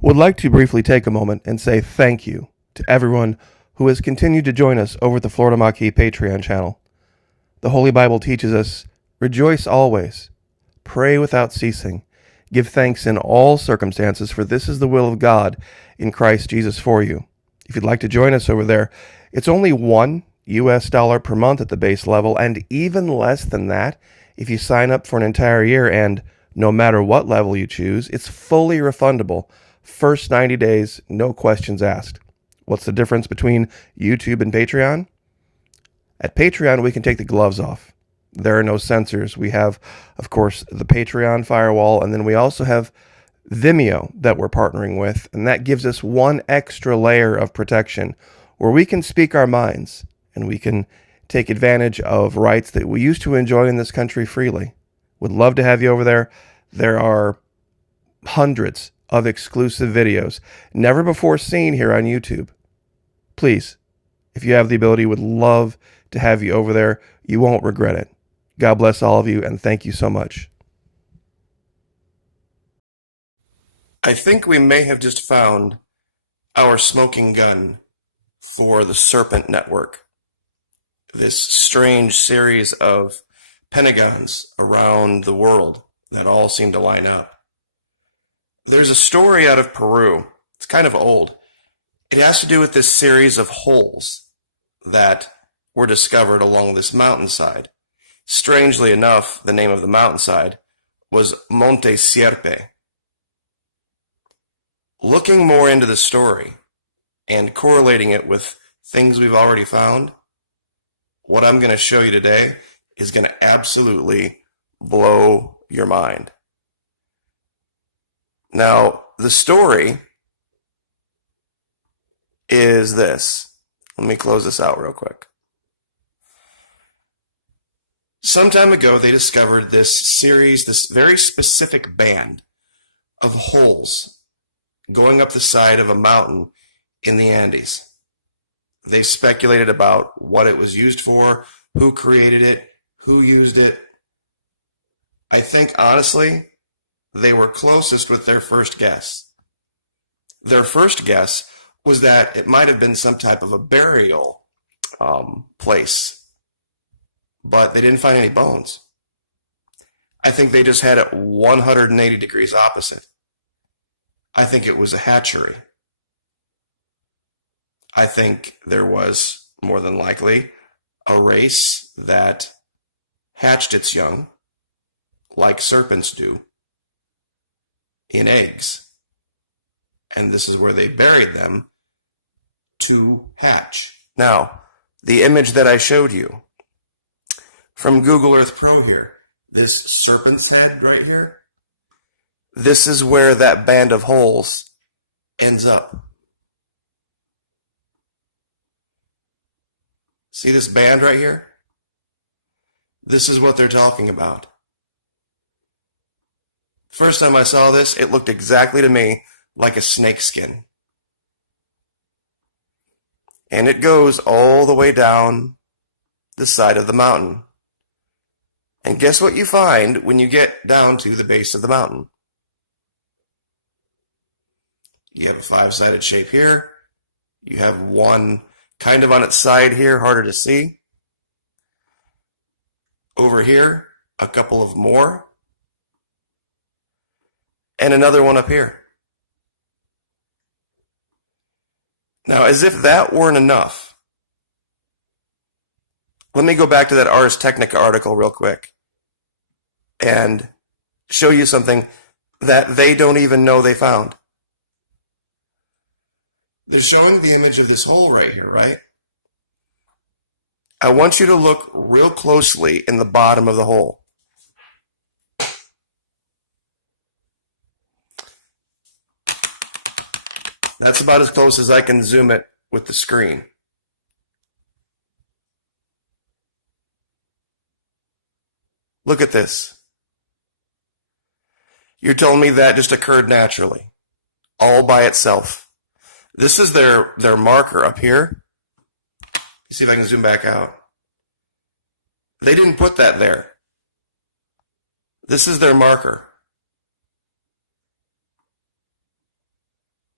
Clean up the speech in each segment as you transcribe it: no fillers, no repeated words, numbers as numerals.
Would like to briefly take a moment and say thank you to everyone who has continued to join us over at the Florida Maquis Patreon channel. The Holy Bible teaches us, rejoice always, pray without ceasing, give thanks in all circumstances, for this is the will of God in Christ Jesus for you. If you'd like to join us over there, it's only $1 per month at the base level, and even less than that if you sign up for an entire year, and no matter what level you choose, it's fully refundable. First 90 days, no questions asked. What's the difference between YouTube and Patreon? At Patreon, we can take the gloves off. There are no censors. We have, of course, the Patreon firewall, and then we also have Vimeo that we're partnering with, and that gives us one extra layer of protection where we can speak our minds and we can take advantage of rights that we used to enjoy in this country freely. Would love to have you over there. There are hundreds of exclusive videos never before seen here on YouTube. Please, if you have the ability, would love to have you over there. You won't regret it. God bless all of you, and thank you so much. I think we may have just found our smoking gun for the Serpent network. This strange series of pentagons around the world that all seem to line up. There's a story out of Peru. It's kind of old. It has to do with this series of holes that were discovered along this mountainside. Strangely enough, the name of the mountainside was Monte Sierpe. Looking more into the story and correlating it with things we've already found, what I'm going to show you today is going to absolutely blow your mind. Now, the story is this. Let me close this out real quick. Some time ago, they discovered this series, this very specific band of holes going up the side of a mountain in the Andes. They speculated about what it was used for, who created it, who used it. I think, honestly, they were closest with their first guess. Their first guess was that it might have been some type of a burial place, but they didn't find any bones. I think they just had it 180 degrees opposite. I think it was a hatchery. I think there was, more than likely, a race that hatched its young, like serpents do, in eggs. And this is where they buried them to hatch. Now, the image that I showed you from Google Earth Pro here, this serpent's head right here, this is where that band of holes ends up. See this band right here? This is what they're talking about. First time I saw this, it looked exactly to me like a snake skin. And it goes all the way down the side of the mountain. And guess what you find when you get down to the base of the mountain? You have a five-sided shape here. You have one kind of on its side here, harder to see. Over here, a couple of more. And another one up here. Now, as if that weren't enough, let me go back to that Ars Technica article real quick and show you something that they don't even know they found. They're showing the image of this hole right here, right? I want you to look real closely in the bottom of the hole. That's about as close as I can zoom it with the screen. Look at this. You're telling me that just occurred naturally, all by itself. This is their marker up here. Let's see if I can zoom back out. They didn't put that there. This is their marker.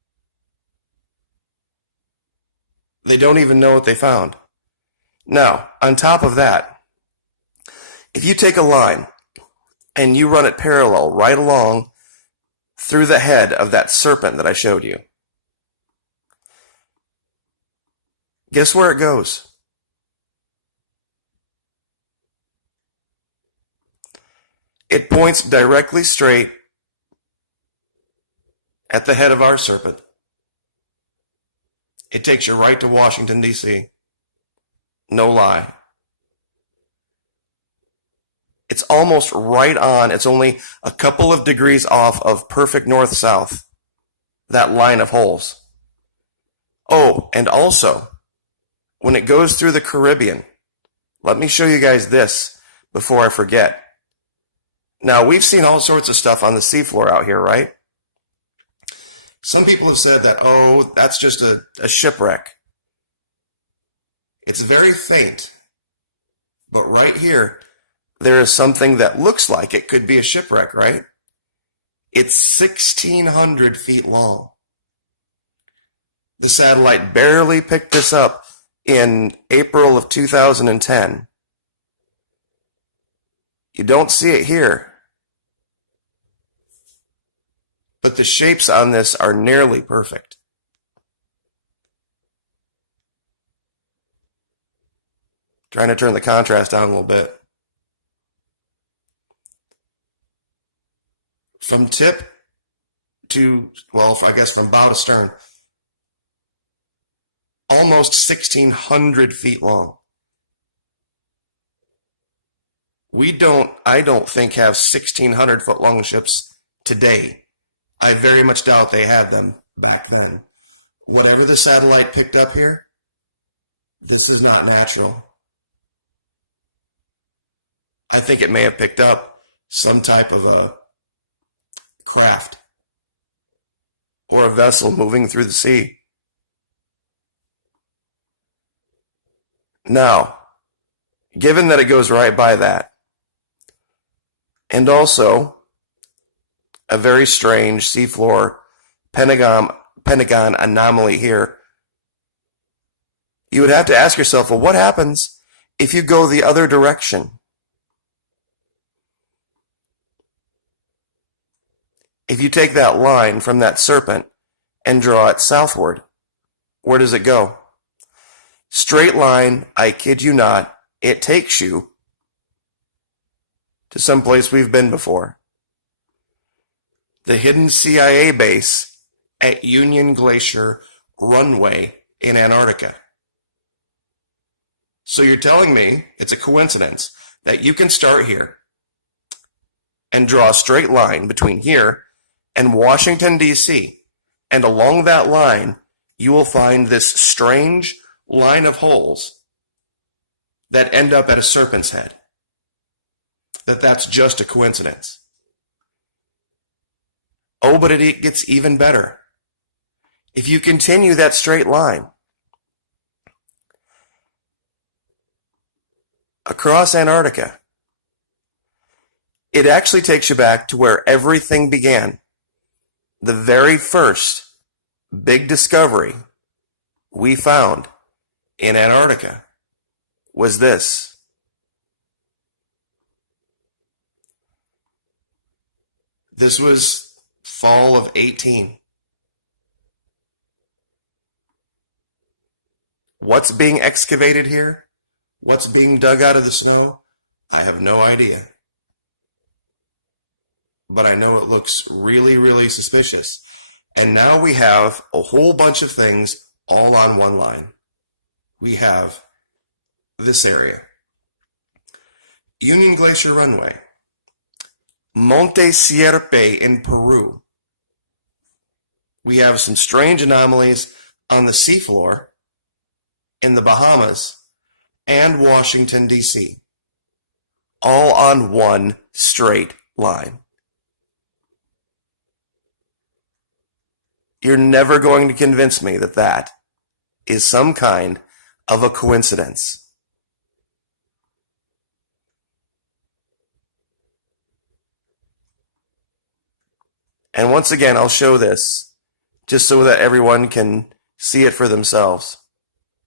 They don't even know what they found. Now, on top of that, if you take a line and you run it parallel right along through the head of that serpent that I showed you, guess where it goes? It points directly straight at the head of our serpent. It takes you right to Washington, D.C. No lie. It's almost right on. It's only a couple of degrees off of perfect north-south, that line of holes. Oh, and also, when it goes through the Caribbean, let me show you guys this before I forget. Now, we've seen all sorts of stuff on the seafloor out here, right? Some people have said that, oh, that's just a shipwreck. It's very faint. But right here, there is something that looks like it could be a shipwreck, right? It's 1,600 feet long. The satellite barely picked this up in April of 2010. You don't see it here. But the shapes on this are nearly perfect. Trying to turn the contrast down a little bit. From tip to, well, I guess from bow to stern, almost 1,600 feet long. I don't think have 1,600 foot long ships today. I very much doubt they had them back then. Whatever the satellite picked up here, this is not natural. I think it may have picked up some type of a craft or a vessel moving through the sea. Now, given that it goes right by that, and also a very strange seafloor Pentagon anomaly here, you would have to ask yourself, well, what happens if you go the other direction? If you take that line from that serpent and draw it southward, where does it go? Straight line, I kid you not, it takes you to some place we've been before. The hidden CIA base at Union Glacier runway in Antarctica. So you're telling me it's a coincidence that you can start here and draw a straight line between here and Washington, D.C., and along that line you will find this strange line of holes that end up at a serpent's head. That's just a coincidence. Oh, but it gets even better. If you continue that straight line across Antarctica, it actually takes you back to where everything began. The very first big discovery we found in Antarctica was this. This was fall of 18. What's being excavated here? What's being dug out of the snow? I have no idea. But I know it looks really, really suspicious. And now we have a whole bunch of things all on one line. We have this area. Union Glacier Runway. Monte Sierpe in Peru. We have some strange anomalies on the seafloor in the Bahamas and Washington, D.C. All on one straight line. You're never going to convince me that that is some kind of a coincidence. And once again, I'll show this just so that everyone can see it for themselves.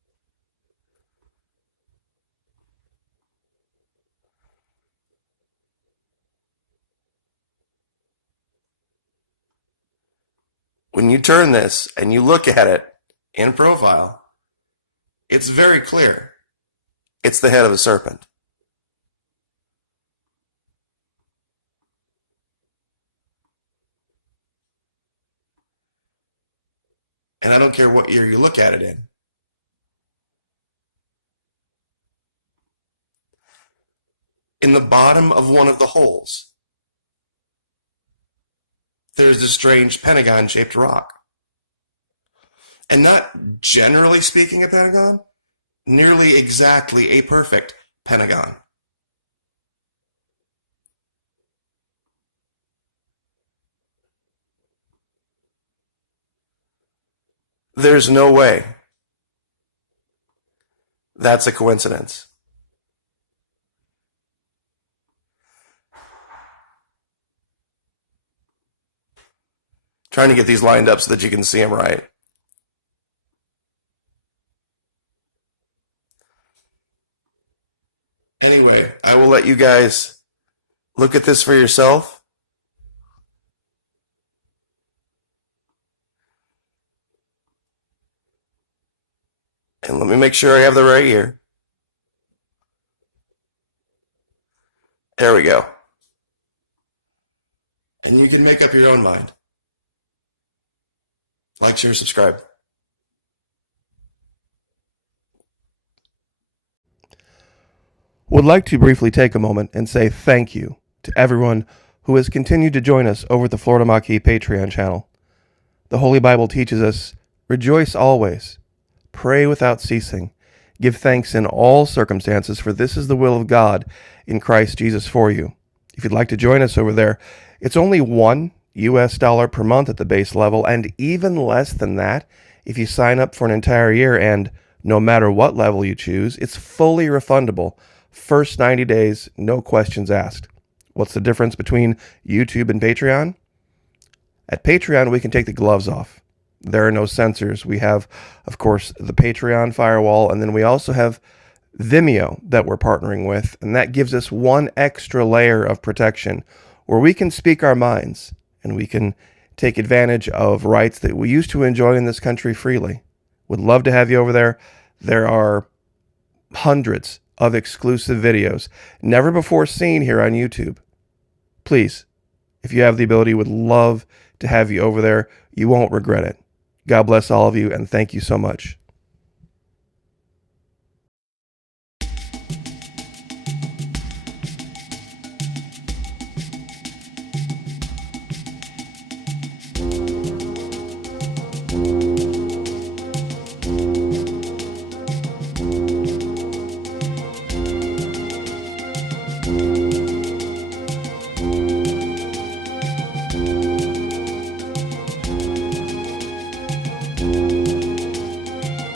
when you turn this and you look at it in profile, it's very clear. It's the head of a serpent. And I don't care what year you look at it in. In the bottom of one of the holes, there's this strange pentagon-shaped rock. And not generally speaking a pentagon, nearly exactly a perfect pentagon. There's no way that's a coincidence. Trying to get these lined up so that you can see them right. Anyway, I will let you guys look at this for yourself. And let me make sure I have the right year. There we go. And you can make up your own mind. Like, share, subscribe. Would like to briefly take a moment and say thank you to everyone who has continued to join us over at the Florida Maquis Patreon channel. The Holy Bible teaches us, rejoice always, pray without ceasing, give thanks in all circumstances, for this is the will of God in Christ Jesus for you. If you'd like to join us over there, it's only $1 per month at the base level, and even less than that if you sign up for an entire year, and no matter what level you choose, it's fully refundable. First 90 days, no questions asked. What's the difference between YouTube and Patreon? At Patreon, we can take the gloves off. There are no censors. We have, of course, the Patreon firewall, and then we also have Vimeo that we're partnering with, and that gives us one extra layer of protection where we can speak our minds and we can take advantage of rights that we used to enjoy in this country freely. Would love to have you over there. There are hundreds of exclusive videos never before seen here on YouTube. Please, if you have the ability, would love to have you over there. You won't regret it. God bless all of you, and thank you so much.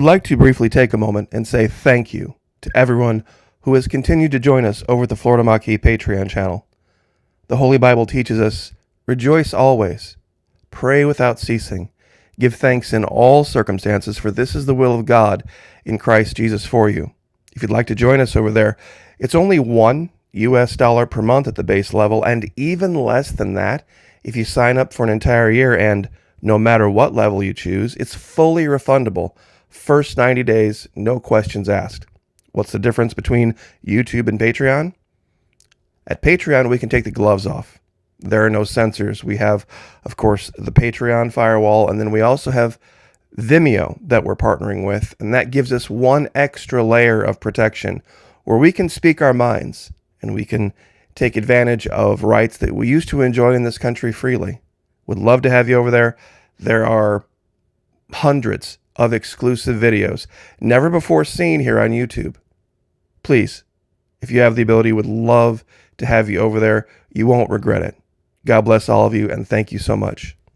would like to briefly take a moment and say thank you to everyone who has continued to join us over at the Florida Maquis Patreon channel. The Holy Bible teaches us, rejoice always, pray without ceasing, give thanks in all circumstances, for this is the will of God in Christ Jesus for you. If you'd like to join us over there, it's only $1 per month at the base level, and even less than that if you sign up for an entire year, and no matter what level you choose, it's fully refundable. First 90 days, no questions asked. What's the difference between YouTube and Patreon? At Patreon, we can take the gloves off. There are no censors. We have, of course, the Patreon firewall, and then we also have Vimeo that we're partnering with, and that gives us one extra layer of protection where we can speak our minds and we can take advantage of rights that we used to enjoy in this country freely. Would love to have you over there. There are hundreds of exclusive videos never before seen here on YouTube. Please, if you have the ability, would love to have you over there. You won't regret it. God bless all of you, and thank you so much.